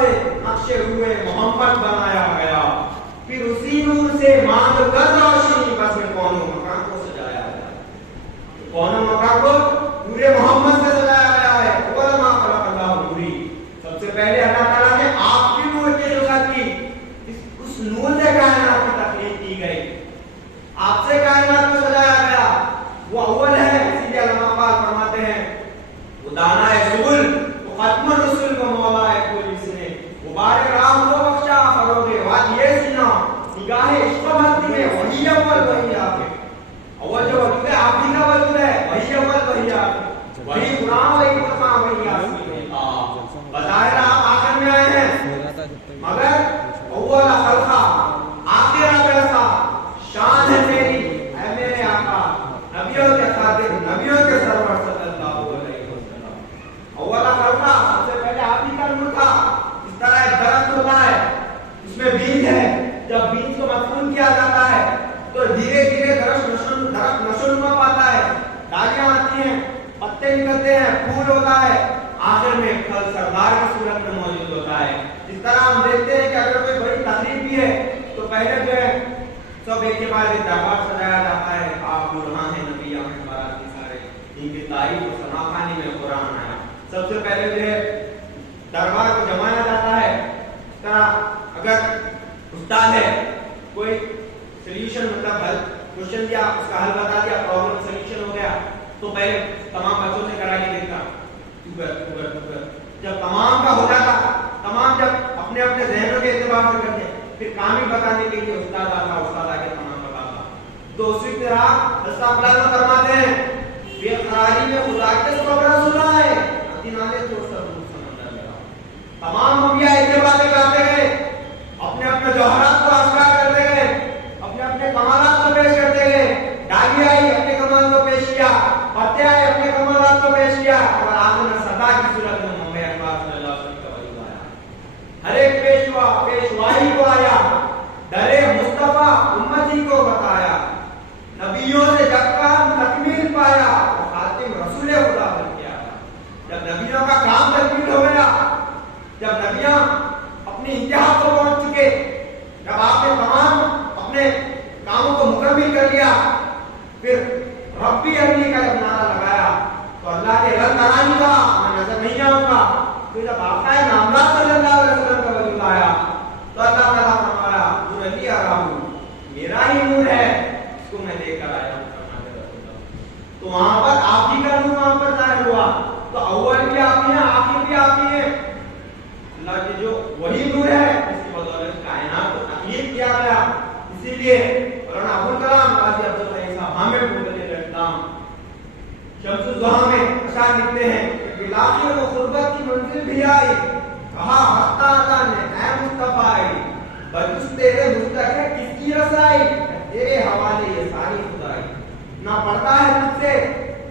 سے نقش روئے محمد بنایا گیا، پھر اسی نور سے مانگ کر روشنی بس میں کون و مکان کو سجایا گیا۔ کون و مکان کو نور محمد سے سجایا گیا ہے۔ اول ما خلق اللہ نوری، سب سے پہلے اللہ تعالیٰ نے آپ کی نور کی خلقت کی، اس نور سے کائنات کی تخلیق کی گئی، آپ سے کائنات کو سجایا گیا، وہ اول ہے۔ اسی لیے علماء پاک فرماتے ہیں وہ دانا ہے سبل، وہ ختم الرسل و مولا ہے کوئی اس نے، غبار راہ کو بخشا فروغ وادی سینا، نگاہ عشق و مستی میں وہی اول وہی آخر۔ اول جو وجود ہے آپ ہی کا وجود ہے، وہی اول وہی آخر، وہی قرآن وہی فرمان وہی آسمی بظاہر آپ آخر میں آئے ہیں، مگر اول خلقہ آخر جیسا شان ہے میری، اے میرے آقا نبیوں کے خاطر، نبیوں کے سرور صلی اللہ علیہ وسلم۔ اول خلقہ سب سے پہلے آپ ہی کا نور تھا۔ اس طرح ایک درخت ہوتا ہے، اس میں بیج ہے، جب بیج کو مدفون کیا جاتا ہے تو دھیرے دھیرے درخت نشو نما پاتا ہے، ڈالیاں آتی ہیں، پتے نکلتے ہیں، پھول ہوتا ہے، آخر میں پھل سردار کی صورت میں موجود ہوتا ہے۔ اس طرح ہم دیکھتے ہیں کہ اگر کوئی بڑی تقریب بھی ہے تو پہلے جو ہے سب ایک کے بعد ایک دربار سجایا جاتا ہے، آپ برہان ہیں نبی آمد بارات کی سارے ان کی تعریف و ثنا خوانی میں قرآن آیا۔ سب سے پہلے جو ہے دربار کو جمایا جاتا ہے۔ اس طرح اگر استاد ہے، کوئی سلیوشن مطلب حل کوشچن دیا، اس کا حل بتا دیا، پرابلم سلیوشن ہو گیا، تو پہلے تمام بچوں سے کرا کے دیکھتا، جب تمام کا ہو جاتا، تمام جب اپنے اپنے ذہنوں کے اعتبار سے کرتے، پھر کامل بتانے کے لیے استاد آتا، استاد آگے تمام بتاتا۔ تو اسی طرح رسول فرماتے ہیں بے قراری میں خدا کے صبر سنا ہے، نالے چھوڑ کر سمندر میں تمام انبیاء ایک کے بعد ایک آتے گئے، اپنے اپنے جوہرات کو اشکار کرتے گئے، اپنے اپنے کمالات کو پیش کرتے گئے، ڈالی آئی اپنے کمال کو پیش کیا، پتے آئے اپنے کمالات کو پیش کیا، اور آخر میں صدا کی صورت میں محمد اقبال صلی اللہ علیہ وسلم کا وجود آیا۔ ہر ایک پیشوا پیشوائی کو آیا، درے مصطفیٰ امتی کو بتایا، نبیوں سے جب کام تکمیل پایا، خاتم رسول خدا بن کے آیا۔ جب نبیوں کا کام تکمیل ہو گیا، جب نبیاں اپنی انتہا کو پہنچ چکے، جب آپ نے تمام اپنے کاموں کو مکمل کر لیا، پھر ربی ارنی کا جب نعرہ لگایا تو اللہ کے رنگ نرانی کا میں نظر نہیں آؤں گا۔ پھر جب آقا نامدار صلی اللہ علیہ وسلم کا وجود آیا تو اللہ تعالیٰ فرمایا نور علی آ رہا ہوں، میرا ہی نور ہے، اس کو میں لے کر آیا ہوں۔ تو وہاں پر آپ ہی کا نور وہاں پر ظاہر ہوا۔ تو اول بھی آپ ہی ہیں، آخر بھی آپ ہی ہیں۔ اللہ کے جو وہی نور ہے اس کی بدولت کائنات کو تخلیق کیا گیا۔ اسی لیے مولانا ابوالکلام قاضی عبدالرحیم صاحب ہمیں مبلغ اقدام شمس الضحیٰ میں اشعار لکھتے ہیں کہ بالآخر وہ قربت کی منزل بھی آئی، کہا حقا نے اے مصطفیٰ بجز تیرے مستقر کس کی رسائی، تیرے حوالے یہ ساری خدائی، نہ پڑتا ہے مجھ سے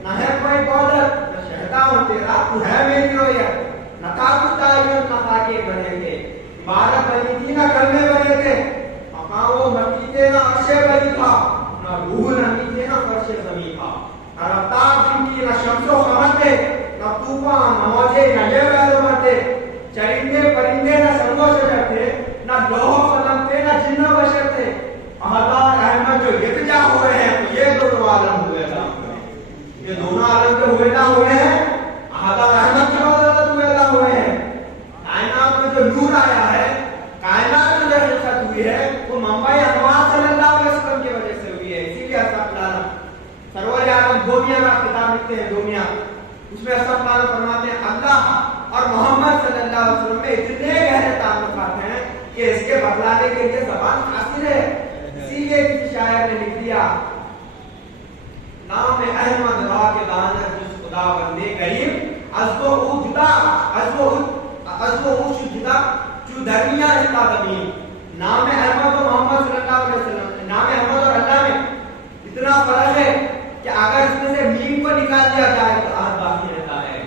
نہ ہے کوئی بودت، نہ شہدا ہوں تیرا تو ہے میری رویت، نہ تھا کچھ تعین نہ تاکہ بنے تھے، عبادت بنی تھی نہ کرنے بنے تھے، مقام وہ مٹی تھے نہ عرش بری تھا، نہ روح نمی تھے نہ فرش زمین تھا، نہ رفتار جن کی نہ شمس و قمر تھے، نہ طوفان نہ موجے نہ یہ ویل مرتے، چرندے پرندے نہ سنگ و شجر تھے، نہ لوح و قلم تھے نہ جن و بشر تھے، احدار احمد جو یکجا ہوئے ہیں تو یہ دونوں عالم ہوئے تھا، یہ دونوں عالم جو ہوئے ہوئے ہیں احدار احمد کی بدولت ہوئے ہوئے ہیں۔ کائنات میں جو نور آیا ہے، کائنات میں جو حقیقت ہوئی ہے وہ منبع انوار صلی اللہ علیہ وسلم کی وجہ سے ہوئی ہے۔ اسی لیے سرور عالم دومیہ کا کتاب لکھتے ہیں، دومیہ، اس میں فرماتے ہیں اللہ اور محمد صلی اللہ علیہ وسلم میں اتنے گہرے تعلقات ہیں کہ اس کے بتلانے کے لیے زبان حاصل ہے۔ اسی لیے کسی شاعر نے لکھ دیا نام احمد را کے دانت جس خدا بندے کریم از وہ او جدا جو درمیاں استا زمین۔ نام احمد و محمد صلی اللہ علیہ وسلم، نام احمد اور اللہ میں اتنا فرق ہے کہ اگر اس میں سے میم کو نکال دیا جائے تو آج باقی رہتا ہے۔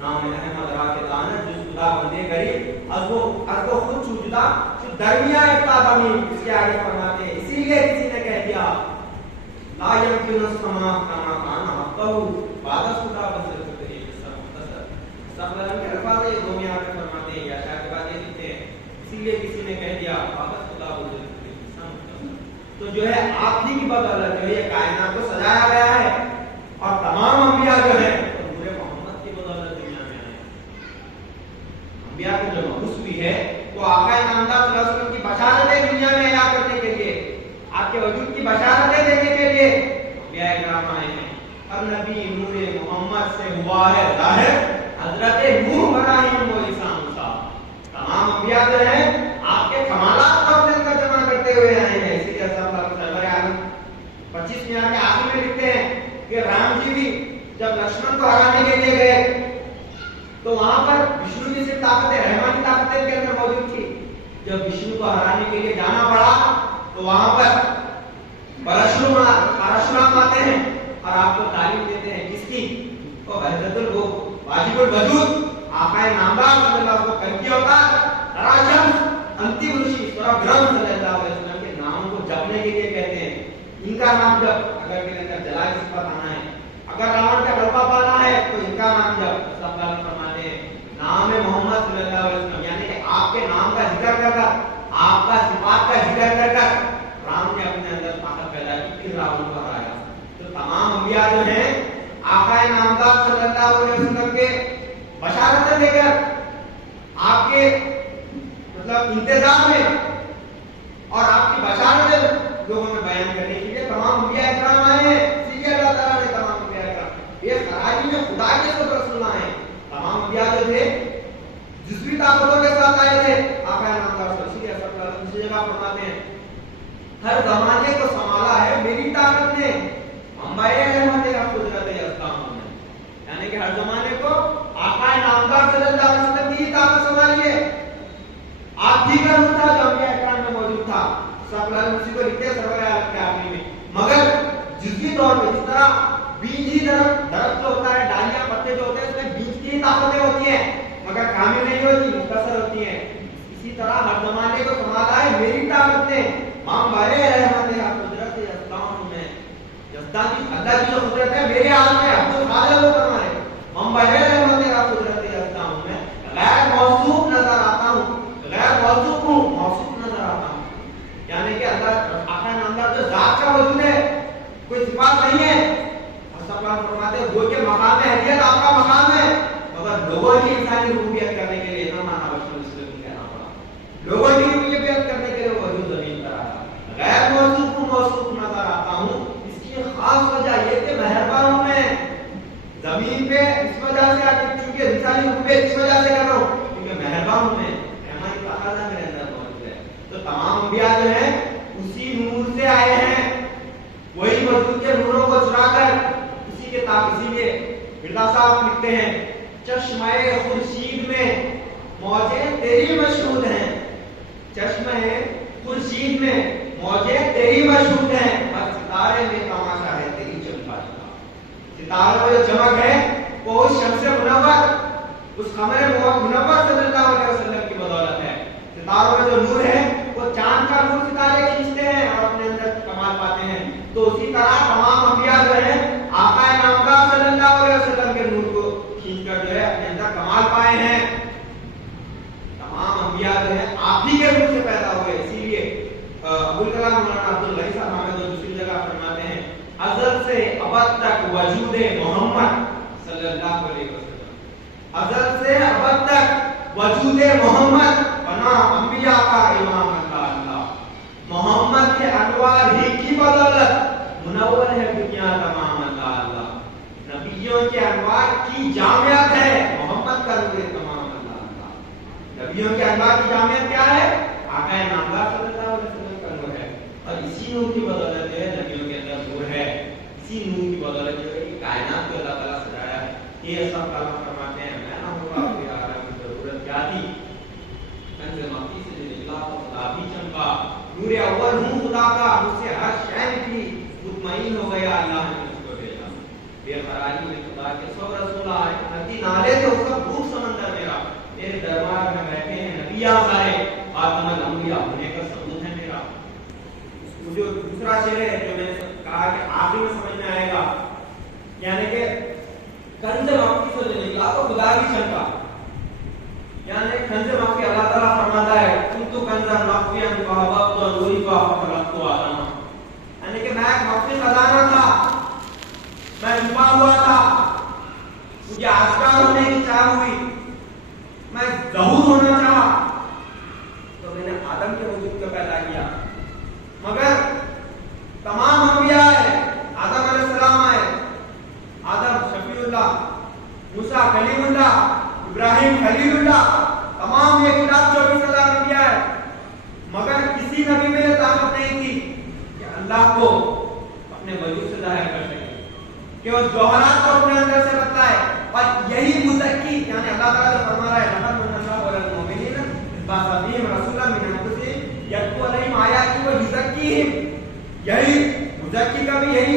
نام احمد را کے دانت جس خدا بندے کریم از وہ خود جدا جو درمیاں استا زمین، اس کے آگے فرماتے ہیں۔ اسی لیے کسی نے کہہ دیا لا يمكن السماء كما كان حقه بعد خدا بصر کے مختصر استقبال کے الفاظ یہ دنیا میں فرماتے ہیں یا شاید بات یہ لکھتے ہیں اسی لیے کسی نے کہہ دیا تو جو ہے آپ ہی کی بدولت جو ہے یہ کائنات کو سجایا گیا ہے، اور تمام انبیاء جو ہے نور محمد کی بدولت دنیا میں آئے ہیں۔ انبیاء کی جو مبعوث بھی ہے وہ آقا نامدار صلی اللہ علیہ وسلم کی بشارتیں دنیا میں عطا کرنے کے لیے، آپ کے وجود کی بشارتیں دینے کے لیے انبیاء کرام آئے ہیں۔ اور نبی نور محمد سے ہوا ہے ظاہر حضرت نوح ابراہیم و عیسیٰ موسیٰ، تمام انبیاء جو ہیں آپ کے کمالات کو اپنے اندر جمع کرتے ہوئے آئے ہیں۔ اسی لیے سرور عالم 25 میاں کے آخر میں لکھتے ہیں کہ رام جی بھی جب لکشمن کو ہرانے کے لیے گئے تو وہاں پر وشنو جی سے طاقتیں رحمانی طاقتیں ان کے اندر موجود تھی۔ جب وشنو کو ہرانے کے لیے جانا پڑا تو وہاں پر پرشورام آتے ہیں اور آپ کو تعلیم دیتے ہیں کس کی؟ وہ حضرت واجب الوجود آقا نامدار صلی اللہ علیہ وسلم کو کلکی اوتار راجم انتم رشی سورہ برہم صلی اللہ علیہ وسلم کے نام کو جپنے کے لیے کہتے ہیں۔ ان کا نام جب اگر کے اندر جلال صفت آنا ہے، اگر راون کا غلبہ پانا ہے تو ان کا نام جب سب اللہ فرماتے ہیں نام محمد صلی اللہ علیہ وسلم، یعنی کہ آپ کے نام کا ذکر کر کر، آپ کا صفات کا ذکر کر کر رام نے اپنے اندر طاقت پیدا کی، پھر راون کو ہرایا۔ تو تمام انبیاء جو ہیں آقا نامدار صلی اللہ علیہ وسلم کے بشارتیں دے کر آپ کے انتظار میں اور آپ کی بشارتیں لوگوں میں بیان کرنے کے لیے تمام انبیاء اکرام آئے ہیں۔ اسی لیے اللہ تعالیٰ نے تمام انبیاء اکرام یہ خراجی میں خدا کے سب رسول آئے ہیں۔ تمام انبیاء جو تھے جسوی طاقتوں کے ساتھ آئے تھے، آقا نامدار صلی اللہ علیہ وسلم اسی جگہ فرماتے ہیں ہر زمانے کو سنبھالا ہے میری طاقت نے، ہمارے رحمت کا قدرت استعمال ہے، یعنی کہ ہر زمانے کو آقا نامدار صلی اللہ علیہ وسلم کی طاقت سنبھالی ہے۔ آپ ہی کا روح تھا جو انبیاء اکرام میں موجود تھا، سب اسی کو لکھتے ہیں سرور عالم کے آخری میں، مگر جزوی طور پہ جس طرح بیج ہی درخت جو ہوتا ہے، ڈالیاں پتے جو ہوتے ہیں اس میں بیج کی طاقتیں ہوتی ہیں مگر کامل نہیں ہوتی، مختصر ہوتی ہیں، اسی طرح ہر زمانے کو سنبھالا ہے میری طاقت نے، ہمارے رحمت کا قدرت استعمال میں اللہ کی جو قدرت ہے میرے ہاتھ میں اب تو کھا لو تمہارے ہمارے رحمت کا قدرت استعمال میں غیر موصوف نظر آتا ہوں، غیر موصوف ہوں موصوف نظر آتا ہوں، یعنی کہ اللہ آقا نامدار جو ذات کا وجود ہے کوئی صفات نہیں ہے، اور سب بات فرماتے ہیں وہ کہ مقام اہلیت آپ کا مقام ہے، مگر لوگوں کی انسانی ربوبیت کرنے کے لیے نہ مانا بشر مسلم کہنا پڑا، لوگوں کی ربوبیت کرنے کے لیے وجود زمین پر آیا، غیر موصوف ہوں موصوف نظر آتا ہوں۔ خاص وجہ یہ کہ مہربان ہوں میں زمین پہ اس وجہ سے آتی، چونکہ انسانی ربوبیت اس وجہ سے کر رہا ہوں کیونکہ مہربان ہوں میں، مہربانی تقاضا میرے اندر موجود ہے۔ تو تمام انبیاء جو ہیں اسی نور سے آئے ہیں، وہی وجود کے نوروں کو چرا کر اسی کے اسی لیے مرزا صاحب لکھتے ہیں چشمہ خورشید میں موجیں تیری مشہود ہیں، چشمہ خورشید میں موجیں تیری مشہود ہیں، ستارے میں تماشا ہے تیری چمکائی کا، ستاروں میں جو چمک ہے وہ اس شمس منور اس قمر منور صلی اللہ علیہ وسلم کی بدولت ہے۔ ستاروں میں جو نور ہے وہ چاند کا نور ستارے کھینچتے ہیں اور اپنے اندر کمال پاتے ہیں، تو اسی طرح تمام انبیاء جو ہیں آقا نامدار صلی اللہ علیہ وسلم کے نور کو کھینچ کر جو ہے اپنے اندر کمال پائے ہیں۔ تمام انبیاء جو ہیں آپ ہی کے نور سے پیدا ہوئے، اسی لیے ابوالکلام مولانا عبداللہ صاحب ہمیں جو دوسری جگہ فرماتے ہیں ازل سے ابد تک وجود محمد صلی اللہ علیہ وسلم، ازل سے ابد تک وجود محمد بنا انبیاء کا امام اللہ، محمد کے انوار ہی کی بدولت منور ہے دنیا تمام اللہ، نبیوں کے انوار کی جامعت ہے محمد کا نور تمام اللہ، نبیوں کے انوار کی جامعت کیا ہے؟ آقا نامدار صلی اللہ علیہ وسلم کا نور ہے، اور اسی نور کی بدولت جو ہے نبیوں کے اندر نور ہے، اسی نور کی بدولت جو ہے کہ کائنات کو اللہ تعالیٰ سجایا ہے۔ یہ سب کلمہ فرماتے ہیں میں نہ ہوگا پھر آرام کی ضرورت کیا تھی، کنز مکی سے نکلا تو خدا بھی چمکا، نور اول ہوں خدا کا مجھ سے ہر شے کی مطمئن ہو گیا اللہ نے مجھ کو بھیجا، بے قراری میں خدا کے سب رسول آئے، ندی نالے سے اس کا بھوک سمندر میرا، میرے دربار میں بیٹھے ہیں نبیاں سارے، خاتم الانبیاء ہونے کا ثبوت ہے میرا۔ جو دوسرا شعر ہے جو میں نے کہا کہ آخری میں سمجھ میں آئے گا، یعنی کہ کنز مکی سے نکلا تو خدا کی چمکا، یعنی کنز مکی اللہ تعالیٰ فرماتا ہے تم وجودہ تمام 1,24,000 انبیاء ہے، مگر کسی نبی میں یہ طاقت نہیں تھی کہ اللہ کو اپنے وجود سے ظاہر کر سکے، کہ وہ جوہرات کو اپنے اندر سے بتائے. اور یہی مزکی، یعنی اللہ تعالیٰ جو فرما رہا ہے لقد من اللہ علی المؤمنین اذ بعث فیہم رسولا من انفسہم یتلو علیہم آیاتہ ویزکیہم. یہی مزکی کا بھی یہی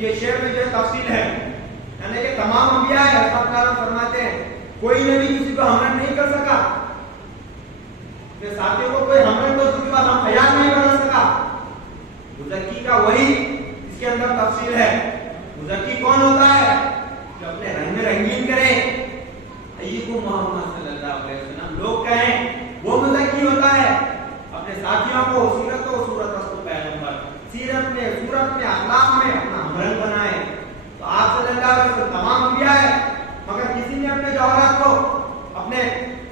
یہ شعر میں جو تفصیل ہے، یعنی کہ تمام انبیاء ہے اللہ تعالیٰ فرماتے ہیں کوئی نبی کسی کو ہمراہ نہیں کر سکا، اپنے ساتھیوں کو کوئی ہمراہ کو اس کے بعد ہم خیال نہیں بنا سکا. مزکی کا وہی اس کے اندر تفصیل ہے. مزکی کون ہوتا ہے؟ جو اپنے رنگ میں رنگین کرے، ایکم محمد صلی اللہ علیہ وسلم لوگ کہیں، وہ مزکی ہوتا ہے. اپنے ساتھیوں کو سیرت و صورت رسول پیغمبر، سیرت میں صورت میں اخلاق میں اپنا ہمراہ بنائے. تو آپ صلی اللہ علیہ وسلم تمام انبیاء ہے، مگر کسی نے اپنے جوہرات کو اپنے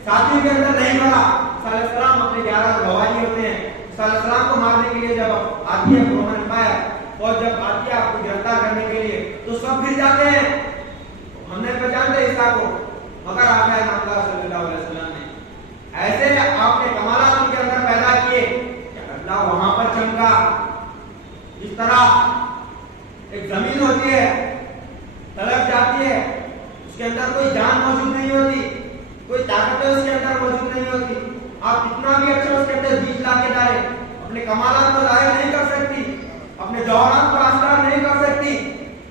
ساتھیوں کے اندر نہیں بھرا. صلی اللہ علیہ وسلم اپنے 11 گواہی ہوتے ہیں. صلی اللہ علیہ وسلم کو مارنے کے لیے جب آتی ہے رومن امپائر اور جب آتی ہے آپ کو گرفتار کرنے کے لیے تو سب گر جاتے ہیں. ہم نے پہچانتے عیسیٰ کو، مگر آقا نامدار صلی اللہ علیہ وسلم نے ایسے آپ نے کمالات ان کے اندر پیدا کیے کہ اللہ وہاں پر چمکا. اس طرح ایک زمین ہوتی ہے، تلف جاتی ہے، اس کے اندر کوئی جان موجود نہیں ہوتی، کوئی طاقت اس کے اندر موجود نہیں ہوتی. آپ کتنا بھی اچھا اس کے اندر بیج لا کے ڈالے، اپنے کمالات کو ظاہر نہیں کر سکتی، اپنے جوہرات کو آشکار نہیں کر سکتی.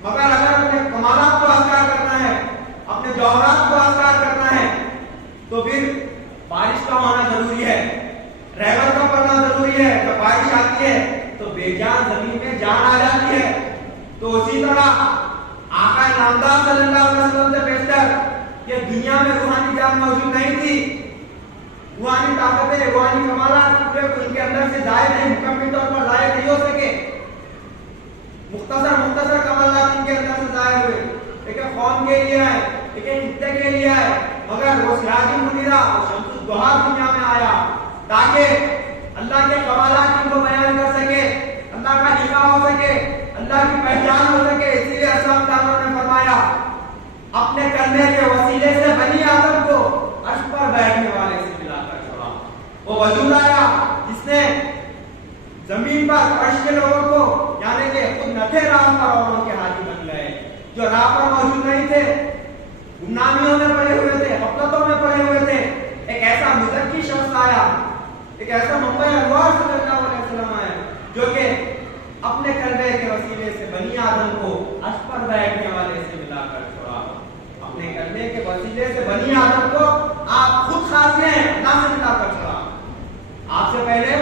مگر اگر اپنے کمالات کو آشکار کرنا ہے، اپنے جوہرات کو آشکار کرنا ہے، تو پھر بارش کا ہونا ضروری ہے، رحمت کا پڑنا ضروری ہے. جب بارش آتی ہے تو بے جان زمین میں جان آ جاتی ہے. تو اسی طرح آقا نامدار صلی اللہ علیہ وسلم سے بہتر کہ دنیا میں روحانی جان موجود نہیں تھی، روحانی طاقتیں، روحانی کمالات ان کے اندر سے ظاہر نہیں، مکمل طور پر ظاہر نہیں ہو سکے. مختصر کمالات ان کے اندر سے ظاہر ہوئے، لیکن قوم کے لیے ہے، لیکن خطے کے لیے ہے. مگر وہ سراج المنیرہ اور شمس الضحیٰ دنیا میں آیا تاکہ اللہ کے کمالات ان کو بیان کر سکے، اللہ کا لکھا ہو سکے، اللہ کی پہچان ہو سکے. اسی لیے اسلام تعالیٰ نے فرمایا اپنے کرنے کے وسیلے سے بنی آدم کو عرش پر بیٹھنے والے سے ملا کر چھوڑا. وہ وجود آیا جس نے زمین پر عرش کے لوگوں کو، یعنی کہ خود نہ تھے راہ پر اوروں کے حاجی بن گئے، جو راہ پر موجود نہیں تھے، گمنامیوں میں پڑے ہوئے تھے، غفلتوں میں پڑے ہوئے تھے. ایک ایسا مزکی شخص آیا، ایک ایسا منبع انوار صلی اللہ علیہ وسلم آیا جو کہ اپنے کلبے کے وسیلے سے بنی آدم کو عرش پر بیٹھنے والے سے ملا کر چھوڑا. اپنے کلبے کے وسیلے سے بنی آدم کو آپ خود خاص نے اللہ سے ملا کر چھوڑا. آپ سے پہلے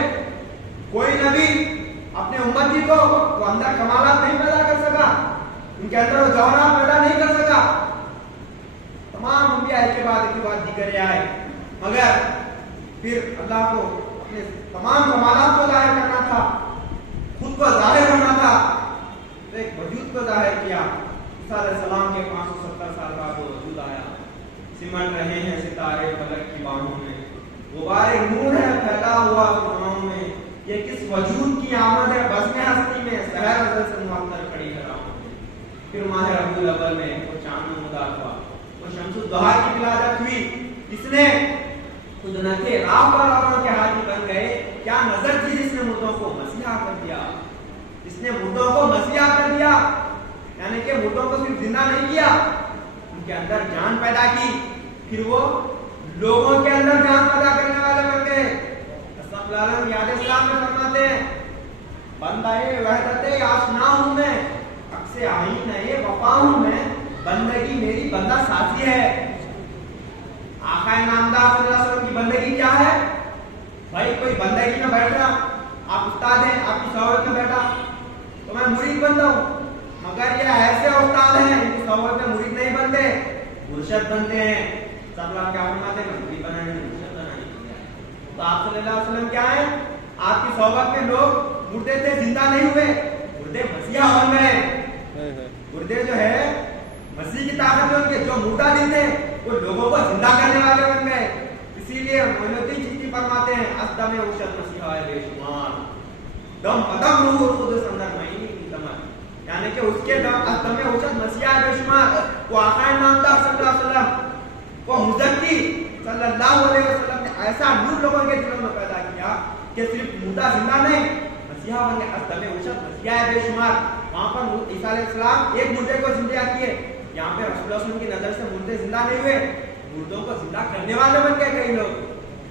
کوئی نبی اپنے امتی کو وہ اندر کمالات نہیں پیدا کر سکا، ان کے اندر وہ جوہرات پیدا نہیں کر سکا. تمام انبیاء ایک کے بعد دیگر آئے، مگر پھر اللہ کو اپنے تمام کمالات کو ظاہر کرنا تھا، خود کو ظاہر کرنا تھا، تو ایک وجود کو ظاہر کیا. عیسیٰ علیہ السلام کے 570 سال بعد وہ وجود آیا. سمٹ رہے ہیں ستارے فلک کی باہوں میں، غبار نور ہے پھیلا ہوا فضاؤں میں. یہ کس وجود کی آمد ہے بزم ہستی میں، سحر ازل سے معطر کھڑی ہے راہوں میں. پھر ماہ ربیع الاول میں وہ چاند نمودار ہوا، وہ شمس الضحیٰ کی ولادت ہوئی. اس نے خود نہ تھے راہ پر اوروں کے حاجی بن گئے. کیا نظر تھی جس نے مردوں کو مسیحا کر دیا، جس نے مردوں کو مسیحا کر دیا، یعنی کہ مردوں کو صرف زندہ نہیں کیا، ان کے اندر جان پیدا کی. پھر وہ لوگوں کے اندر جان پیدا کرنے والے بن گئے. اسلام یاد اسلام میں فرماتے ہیں بندہ وحدت آشنا ہوں میں، عکس آئین ہے وفا ہوں میں، بندگی میری بندہ سازی ہے. آقا نامدار صلی اللہ علیہ وسلم کی بندگی کیا ہے؟ بھائی کوئی بندگی میں بیٹھ رہا، آپ استاد ہیں، آپ کی صحبت میں بیٹھا تو میں مرید بنتا ہوں، مگر یہ ایسے استاد ہیں ان کی صحبت میں مرید نہیں بنتے، مرشد بنتے ہیں. سب لوگ کیا فرماتے ہیں مرید بنانے مرشد بنانے. تو آپ صلی اللہ علیہ وسلم کیا ہے؟ آپ کی صحبت میں لوگ مردے تھے زندہ نہیں ہوئے، مردے مسیحا بن گئے. مردے جو ہے مسیح کی طاقت ہے ان کے، جو مردہ دل تھے وہ لوگوں کو زندہ کرنے والے بن گئے. اسی لیے معین الدین چشتی فرماتے ہیں اسدم ارشد مسیحا ہے بے شمار، دم قدم روح القدس اندر معین کی دمن، یعنی کہ اس کے دم اسدم ارشد مسیحا ہے بے شمار. وہ آقا نامدار صلی اللہ علیہ وسلم کو مزکی صلی اللہ علیہ وسلم نے ایسا نور لوگوں کے دلوں میں پیدا کیا کہ صرف مردہ زندہ نہیں، مسیحا بن گئے، اصل وشت مسیحا ہے بے شمار. وہاں پر عیسیٰ علیہ السلام ایک مردے کو زندہ کیے، یہاں پہ رسول اللہ صلی اللہ علیہ وسلم کی نظر سے مردے زندہ نہیں ہوئے، مردوں کو زندہ کرنے والے بن گئے کئی لوگ.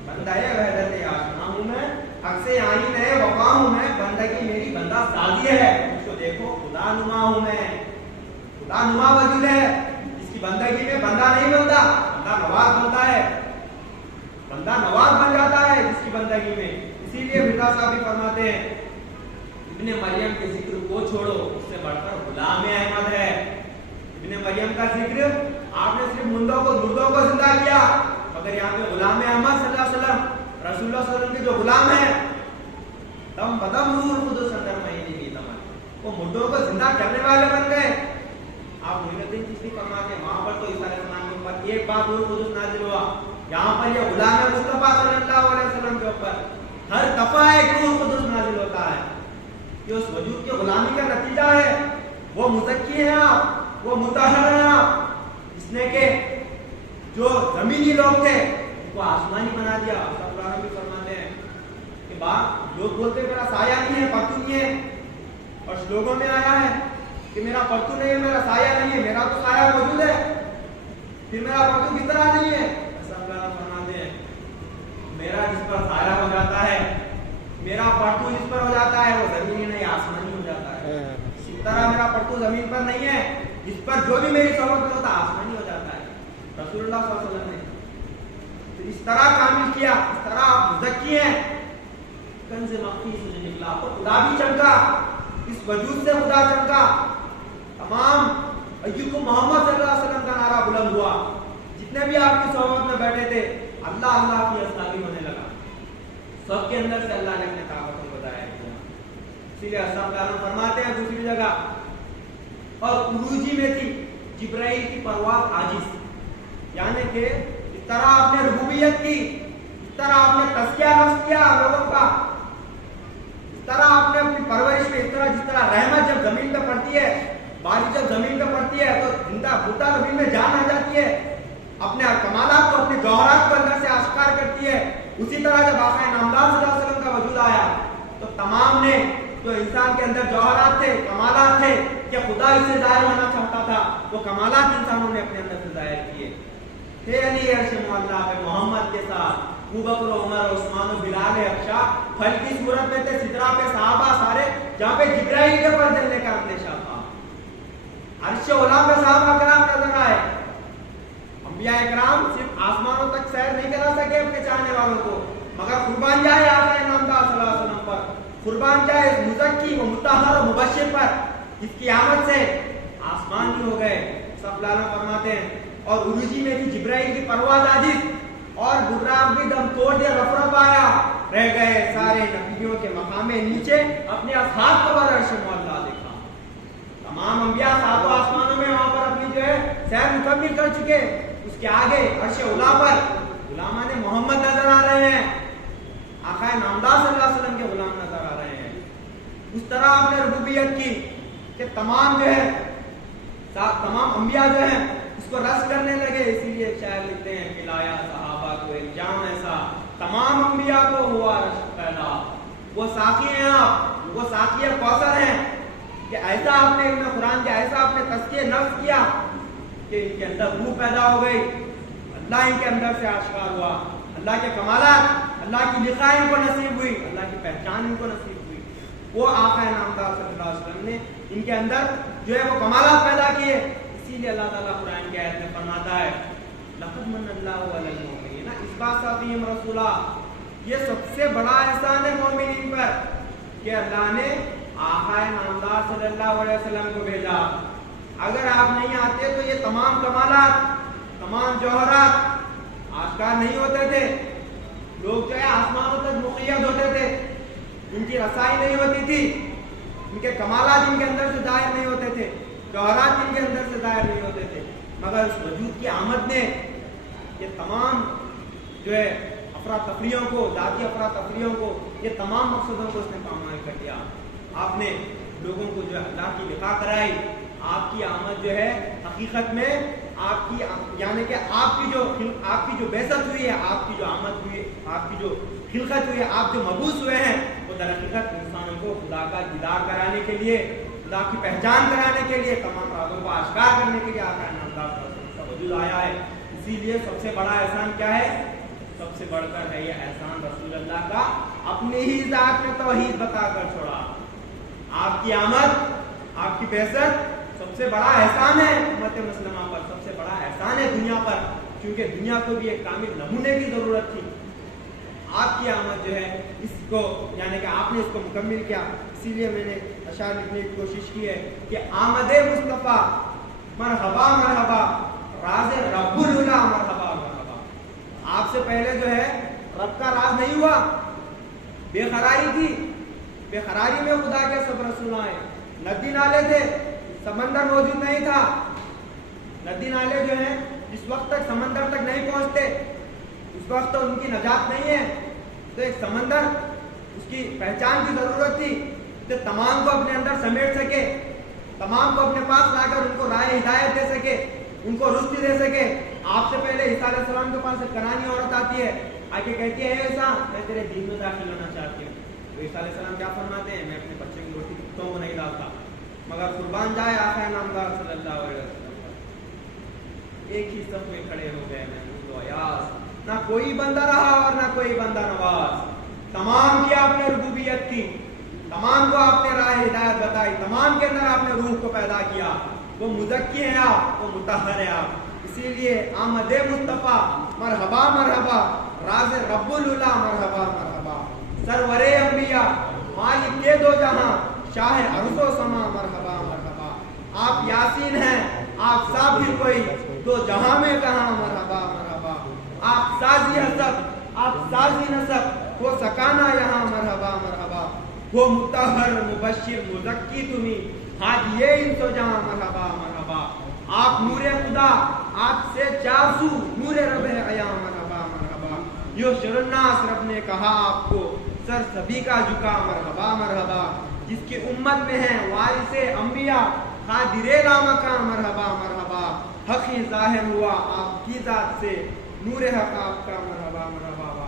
بندہ وحدت آشنا ہوں میں، عکس آئین ہے وفا ہوں میں، بندگی میری بندہ سازی ہے. اس کو دیکھو خدا نما ہوں میں، خدا نما وجود ہے جس کی بندگی میں بندہ نہیں بنتا، بندہ نواز بنتا ہے، بندہ نواز بن جاتا ہے جس کی بندگی میں. اسی لیے مرزا صاحب بھی فرماتے ہیں ابن مریم کے ذکر کو چھوڑو، اس سے بڑھ کر غلام احمد ہے. ابن مریم کا ذکر آپ نے صرف مردوں کو زندہ کیا، مگر یہاں پہ غلام احمد صلی اللہ علیہ وسلم رسول اللہ صلی اللہ علیہ وسلم کے جو غلام ہیں، دم بدم روح قدس اندر مہینے کی تمام وہ مردوں کو زندہ کرنے والے بن گئے. آپ معین الدین چشتی فرماتے ہیں وہاں پر تو عیسیٰ علیہ السلام کے اوپر ایک بار روح قدس نازل ہوا، یہاں پر یہ غلام مصطفیٰ صلی اللہ علیہ وسلم کے اوپر ہر دفعہ ایک روح قدس نازل ہوتا ہے. یہ اس وجود کی غلامی کا نتیجہ ہے. وہ مزکی ہیں آپ، وہ مطہر ہیں آپ، جس نے کہ جو زمینی لوگ تھے ان کو آسمانی بنا دیا. اللہ بھی فرماتے ہیں کہ بات لوگ بولتے میرا سایہ نہیں ہے، پرتو نہیں ہے، اور لوگوں میں آیا ہے کہ میرا پرتو نہیں ہے، میرا سایہ نہیں ہے. میرا تو سایہ موجود ہے، پھر میرا پرتو کس طرح نہیں ہے؟ اللہ فرماتے ہیں میرا جس پر سایہ ہو جاتا ہے، میرا پرتو جس پر ہو جاتا ہے وہ زمینی نہیں آسمانی ہو جاتا ہے. اسی طرح میرا پرتو زمین پر نہیں ہے، جس پر جو بھی میری صحبت میں ہوتا آسمانی ہو جاتا ہے. رسول اللہ صلی اللہ علیہ وسلم نے اس طرح کامل کیا، اس طرح آپ مزکی ہیں. کنز مخفی سے جو نکلا تو خدا بھی چمکا، اس وجود سے خدا چمکا. تمام ایوکم محمد صلی اللہ علیہ وسلم کا نعرہ بلند ہوا، جتنے بھی آپ کی صحبت میں بیٹھے تھے اللہ اللہ کی اسلامی ہونے لگا. سب کے اندر سے اللہ نے اپنے طاقت کو بتایا. اسی لیے اللہ فرماتے ہیں دوسری جگہ اور عروجی میں تھی جبرائیل کی پرواز عاجز، یعنی کہ اس طرح آپ نے ربوبیت کی، اس طرح آپ نے تزکیہ نفس کیا لوگوں کا، اس طرح آپ نے اپنی پرورش میں، اس طرح جس طرح رحمت جب زمین پہ پڑتی ہے، بارش جب زمین پہ پڑتی ہے تو زندہ بھوتا زمین میں جان آ جاتی ہے، اپنے کمالات کو، اپنے جوہرات کو اندر سے آشکار کرتی ہے. اسی طرح جب آقا نامدار صلی اللہ علیہ وسلم کا وجود آیا تو تمام نے جو انسان کے اندر جوہرات تھے، کمالات تھے کہ خدا اس سے ظاہر ہونا چاہتا تھا، وہ کمالات انسانوں نے اپنے اندر سے ظاہر کیے. تھے علی عرش معلا پہ محمد کے ساتھ ابوبکر و عمر عثمان و بلال افشا، پھل کی صورت میں تھے سدرا پہ صحابہ سارے، جہاں پہ جبرائیل کے پر جلنے کا اندیشہ تھا. عرش اولا پہ صحابہ کرام نظر آئے. انبیاء اکرام صرف آسمانوں تک سیر نہیں کرا سکے اپنے چاہنے والوں کو، مگر قربان جائے آقا نامدار صلی اللہ علیہ وسلم پر، قربان جائے اس مزکی و مطہر و مبشر پر جس کی آمد سے آسمان بھی ہو گئے. سب لانا فرماتے ہیں اور عروجی میں بھی جبرائیل کی پرواز عاجز اور براق بھی دم توڑ دیا، رفرف آیا، رہ گئے سارے نبیوں کے مقام نیچے، اپنے اصحاب کو عرش معلا دیکھا. تمام انبیاء ساتوں آسمانوں میں وہاں پر اپنی جو ہے سیر مکمل کر چکے. اس کے آگے عرش اولا پر غلامان محمد نظر آ رہے ہیں، آقا نامدار صلی اللہ علیہ وسلم کے غلام نظر آ رہے ہیں. اس طرح آپ نے ربوبیت کی کہ تمام جو ہے تمام انبیاء جو ہیں اس کو رس کرنے لگے. اسی لیے شاعر لکھتے ہیں پلایا صحابہ کو ایک جام ایسا، تمام انبیاء کو ہوا رش پیدا. وہ ساقی ہیں آپ، وہ ساقی کوثر ہیں کہ ایسا آپ نے ابن قرآن کے ایسا آپ نے تزکیہ نفس کیا کہ ان کے اندر روح پیدا ہو گئی، اللہ ان کے اندر سے آشکار ہوا، اللہ کے کمالات، اللہ کی لقاء ان کو نصیب ہوئی، اللہ کی پہچان ان کو نصیب ہوئی. وہ آقا نامدار صلی اللہ علیہ وسلم نے ان کے اندر جو ہے وہ کمالات پیدا کیے. اسی لیے اللہ تعالیٰ قرآن کی آیت میں فرماتا ہے لقد من اللہ علی المؤمنین اذ بعث فیہم رسولا، یہ سب سے بڑا احسان ہے مومنین پر کہ اللہ نے آقا نامدار صلی اللہ علیہ وسلم کو بھیجا. اگر آپ نہیں آتے تو یہ تمام کمالات، تمام جوہرات آشکار نہیں ہوتے تھے. لوگ جو ہے آسمانوں تک مقید ہوتے تھے، ان کی رسائی نہیں ہوتی تھی، ان کے کمالات ان کے اندر سے ظاہر نہیں ہوتے تھے، جوہرات ان کے اندر سے ظاہر نہیں ہوتے تھے. مگر اس وجود کی آمد نے یہ تمام جو ہے افراتفریوں کو، ذاتی افراتفریوں کو، یہ تمام مقصدوں کو اس نے پامال کر دیا. آپ نے لوگوں کو جو ہے اللہ کی لقاء کرائی. آپ کی آمد جو ہے حقیقت میں آپ کی یعنی کہ آپ کی جو بعثت ہوئی ہے، آپ کی جو آمد ہوئی، آپ کی جو خلقت ہوئی ہے، آپ جو مبعوث ہوئے ہیں، وہ در حقیقت انسانوں کو خدا کا دیدار کرانے کے لیے، خدا کی پہچان کرانے کے لیے، تمام رازوں کو آشکار کرنے کے لیے آقا نامدار صلی اللہ علیہ وسلم کا وجود آیا ہے۔ اسی لیے سب سے بڑا احسان کیا ہے؟ سب سے بڑھ کر ہے یہ احسان رسول اللہ کا، اپنی ہی ذات میں توحید بتا کر چھوڑا۔ آپ کی آمد، آپ کی بعثت سب سے بڑا احسان ہے امت مسلمہ پر، سب سے بڑا احسان ہے دنیا پر، کیونکہ دنیا کو بھی ایک کامل نمونے کی ضرورت تھی۔ آپ کی آمد جو ہے اس کو یعنی کہ آپ نے اس کو مکمل کیا۔ اسی لیے میں نے اشعار لکھنے کی کوشش کی ہے کہ آمد مصطفیٰ مرحبا مرحبا، راز رب العلا مرحبا مرحبا۔ آپ سے پہلے جو ہے رب کا راز نہیں ہوا، بے قراری تھی، بے قراری میں خدا کے سب رسول آئے، ندی نالے تھے، سمندر موجود نہیں تھا، ندی نالے جو ہیں جس وقت تک سمندر تک نہیں پہنچتے اس وقت تو ان کی نجات نہیں ہے، تو ایک سمندر اس کی پہچان کی ضرورت تھی کہ تمام کو اپنے اندر سمیٹ سکے، تمام کو اپنے پاس لا کر ان کو راہ ہدایت دے سکے، ان کو رشد دے سکے۔ آپ سے پہلے عیسیٰ علیہ السلام کے پاس ایک کنانی عورت آتی ہے، آ کے کہتی ہے اے عیسیٰ میں تیرے دین میں داخل ہونا چاہتی ہوں۔ تو عیسیٰ علیہ السلام کیا فرماتے ہیں؟ میں اپنے بچے کی روٹی کتوں کو نہیں ڈالتا، مگر قربان جائے آقا نامدار صلی اللہ علیہ وسلم۔ ایک ہی صف میں کھڑے ہو گئے محمود و ایاز، نہ کوئی بندہ رہا اور نہ کوئی بندہ نواز، تمام کی آپ نے ربوبیت کی، تمام کو آپ نے راہ ہدایت بتائی، تمام کے اندر آپ نے روح کو پیدا کیا، وہ مزکی ہیں آپ، وہ مطہر ہیں آپ۔ اسی لیے آمد مصطفیٰ مرحبا مرحبا، راز رب العلا مرحبا مرحبا، سرور انبیاء مالک کے دو جہاں، شاہ ارض و سما مرحبا مرحبا۔ آپ یاسین ہیں، آپ صابر کوئی، دو جہاں میں کہاں مرحبا مرحبا۔ آپ سازی حسب، آپ سازی نسب، وہ سکانہ یہاں مرحبا مرحبا۔ وہ مطہر مبشر مزکی تمہیں، ہادی انس و جہاں مرحبا مرحبا۔ آپ نور خدا، آپ سے چار سو نور رب عیا مرحبا مرحبا۔ یحشر الناس رب نے کہا آپ کو، سر سبھی کا جھکا مرحبا مرحبا۔ جس کی امت میں ہیں وارث انبیاء، قادر لامکاں مرحبا مرحبا۔ حق ہی ظاہر ہوا آپ کی ذات سے، نور حق آپ کا مرحبا مرحبا۔